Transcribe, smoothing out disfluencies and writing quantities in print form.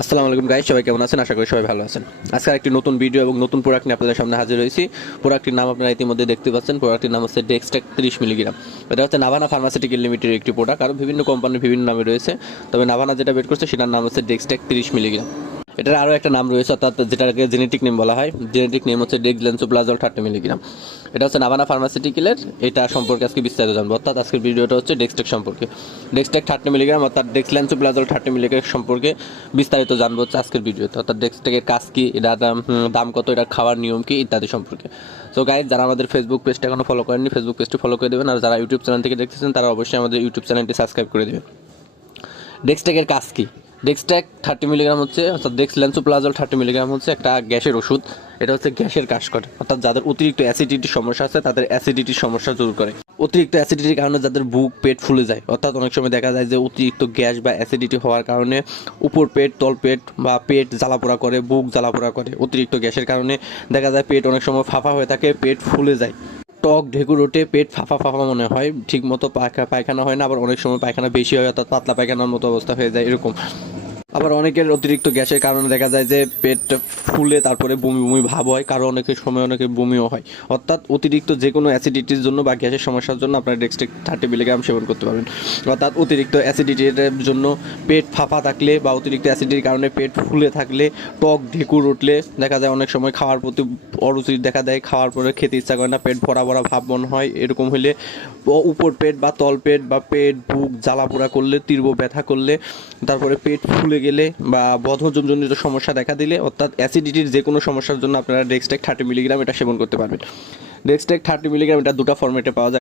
আসসালামু আলাইকুম গাইস, সবাই কেমন আছেন? আশা করি সবাই ভালো আছেন। আজকে একটি নতুন ভিডিও এবং নতুন প্রোডাক্ট নিয়ে আপনাদের সামনে হাজির হয়েছি। প্রোডাক্টটির নাম আপনারা ইতিমধ্যে দেখতে পাচ্ছেন। প্রোডাক্টটির নাম হচ্ছে ডেক্সটেক 30 মিলিগ্রাম। এটা হচ্ছে নাভানা ফার্মাসিউটিক্যাল লিমিটেডের একটি প্রোডাক্ট। আরও বিভিন্ন কোম্পানির বিভিন্ন নামে রয়েছে, তবে নাভানা যেটা বের করছে সেটার নাম হচ্ছে ডেক্সটেক 30 মিলিগ্রাম। এটার আরও একটা নাম রয়েছে, অর্থাৎ যেটাকে জেনেটিক নেম বলা হয়। জেনেটিক নেম হচ্ছে ডেক্সলেন্সোপ্লাজল 30 মিলিগ্রাম। এটা হচ্ছে নাভানা ফার্মাসিউটিক্যালের। এটা সম্পর্কে আজকে বিস্তারিত জানবো, অর্থাৎ আজকের ভিডিওটা হচ্ছে ডেক্সটেক সম্পর্কে। ডেক্সটেক 30 মিলিগ্রাম অর্থাৎ ডেক্সলেন্সোপ্লাজল 30 মিলিগ্রাম সম্পর্কে বিস্তারিত জানবো হচ্ছে আজকের ভিডিওতে, অর্থাৎ ডেক্সটেকের কাজ কী, এটার দাম কত, এটা খাওয়ার নিয়ম কী ইত্যাদি সম্পর্কে। সো গাইজ, যারা আমাদের ফেসবুক পেজটা এখনো ফলো করেননি, ফেসবুক পেজটি ফলো করে দেবেন। আর যারা ইউটিউব চ্যানেল থেকে দেখতেছেন তারা অবশ্যই আমাদের ইউটিউব চ্যানেলটি সাবস্ক্রাইব করে দেবেন। ডেক্সটেকের কাজ কী? ডেক্সটেক 30 মিলিগ্রাম হচ্ছে, অর্থাৎ ডেক্সলেন্সোপ্লাজল 30 মিলিগ্রাম হচ্ছে একটা গ্যাসের ওষুধ। এটা হচ্ছে গ্যাসের কাজ করে, অর্থাৎ যাদের অতিরিক্ত অ্যাসিডিটির সমস্যা আছে তাদের অ্যাসিডিটির সমস্যা দূর করে। অতিরিক্ত অ্যাসিডিটির কারণে যাদের বুক পেট ফুলে যায়, অর্থাৎ অনেক সময় দেখা যায় যে অতিরিক্ত গ্যাস বা অ্যাসিডিটি হওয়ার কারণে উপর পেট, তল পেট বা পেট জ্বালাপোড়া করে, বুক জ্বালাপোড়া করে। অতিরিক্ত গ্যাসের কারণে দেখা যায় পেট অনেক সময় ফাঁপা হয়ে থাকে, পেট ফুলে যায়, টক ঢেকুর ওঠে, পেট ফাঁপা ফাঁপা মনে হয়, ঠিক মতো পায়খানা হয় না, আবার অনেক সময় পায়খানা বেশি হয়, অর্থাৎ পাতলা পায়খানার মতো অবস্থা হয়ে যায় এরকম। আবার অনেকের অতিরিক্ত গ্যাসের কারণে দেখা যায় যে পেট ফুলে তারপরে বমি বমি ভাব হয়, কারো অনেকের সময় অনেকের বমিও হয়। অর্থাৎ অতিরিক্ত যে কোনো অ্যাসিডিটির জন্য বা গ্যাসের সমস্যার জন্য আপনারা ডেক্সটেক 30 মিলিগ্রাম সেবন করতে পারবেন। অর্থাৎ অতিরিক্ত অ্যাসিডিটির জন্য পেট ফাঁপা থাকলে বা অতিরিক্ত অ্যাসিডিটির কারণে পেট ফুলে থাকলে, টক ঢেকুর উঠলে, দেখা যায় অনেক সময় খাওয়ার প্রতি অরুচি দেখা দেয়, খাওয়ার পরে খেতে ইচ্ছা করে না, পেট ভরা ভরা ভাব মনে হয়, এরকম হলে, উপর পেট বা তল পেট বা পেট বুক জ্বালাপোড়া করলে, তীব্র ব্যথা করলে, তারপরে পেট ফুলে গেলে বা বদহজমজনিত সমস্যা দেখা দিলে, অর্থাৎ অ্যাসিডিটির যে কোনো সমস্যার জন্য আপনারা ডেক্সটেক 30 মিলিগ্রাম এটা সেবন করতে পারবেন। ডেক্সটেক 30 মিলিগ্রাম এটা দুটো ফরম্যাটে পাওয়া যায়।